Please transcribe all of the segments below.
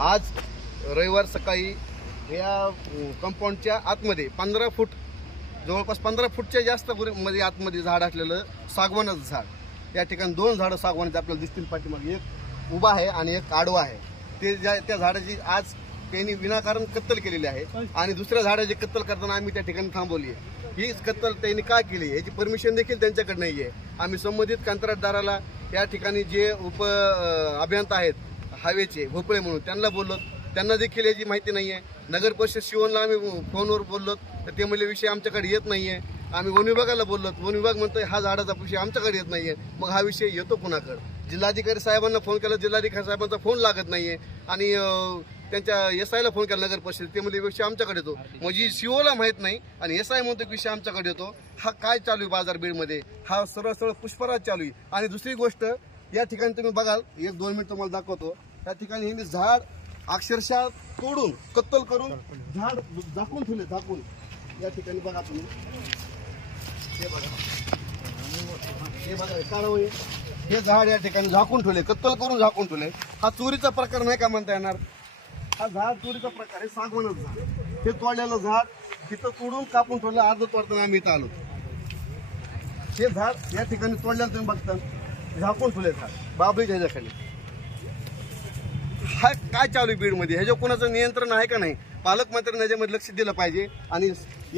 आज रविवार सकाळी या कंपाऊंडच्या आतमध्ये पंधरा फूट जवळपास पंधरा फूटच्या जास्त मध्ये आतमध्ये झाड असलेलं सागवानाचं झाड या ठिकाणी दोन झाडं सागवानाचे आपल्याला दिसतील पाठीमागे एक उभा आहे आणि एक आडवा आहे ते ज्या त्या झाडाची आज त्यांनी विनाकारण कत्तल केलेली आहे आणि दुसऱ्या झाडाची कत्तल करताना आम्ही त्या ठिकाणी थांबवली आहे ही कत्तल त्यांनी का केली याची परमिशन देखील त्यांच्याकडे नाही आहे आम्ही संबंधित कंत्राटदाराला या ठिकाणी जे उप अभियंता आहेत हवेचे भोपळे म्हणून त्यांना बोललो त्यांना देखील याची माहिती नाही आहे नगर परिषद शिवणला आम्ही फोनवर बोललो तर ते म्हणजे विषय आमच्याकडे येत नाही आहे आम्ही वन विभागाला बोललो वन विभाग म्हणतोय हा झाडाचा विषय आमच्याकडे येत नाही आहे मग हा विषय येतो कुणाकडे जिल्हाधिकारी साहेबांना फोन केला जिल्हाधिकारी साहेबांचा फोन लागत नाही आहे आणि त्यांच्या एस आयला फोन केला नगर परिषद ते म्हणजे विषय आमच्याकडे येतो म्हणजे सीओला माहीत नाही आणि एस आय म्हणतो विषय आमच्याकडे येतो हा काय चालू आहे बाजारबीडमध्ये हा सरळ सरळ पुष्पराज चालू आहे आणि दुसरी गोष्ट या ठिकाणी तुम्ही बघाल एक दोन मिनिट तुम्हाला दाखवतो त्या ठिकाणी हे झाड अक्षरशः तोडून कत्तल करून झाड झाकून ठेवले झाकून या ठिकाणी बघा तुम्ही हे बघा हे बघा हे झाड या ठिकाणी झाकून ठेवले कत्तल करून झाकून ठेवले हा चोरीचा प्रकार नाही का म्हणता येणार हा झाड चोरीचा प्रकार हे सागवणच झाड हे तोडलेलं झाड तिथं तोडून कापून ठेवलं अर्ध तोडताना आम्ही इथं आलो हे झाड या ठिकाणी तोडल्याला तुम्ही बघता झाकून ठेवले झाड बाबळीच्या ह्याच्याखाली हा काय चालू आहे बीडमध्ये ह्याच्या कोणाचं नियंत्रण आहे का नाही पालकमंत्र्यांनी ह्याच्यामध्ये लक्ष दिलं पाहिजे आणि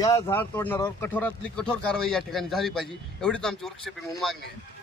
या झाड तोडणाऱ्यावर कठोरातली कठोर कारवाई या ठिकाणी झाली पाहिजे एवढीच आमची वृक्षेपी म्हणून मागणी आहे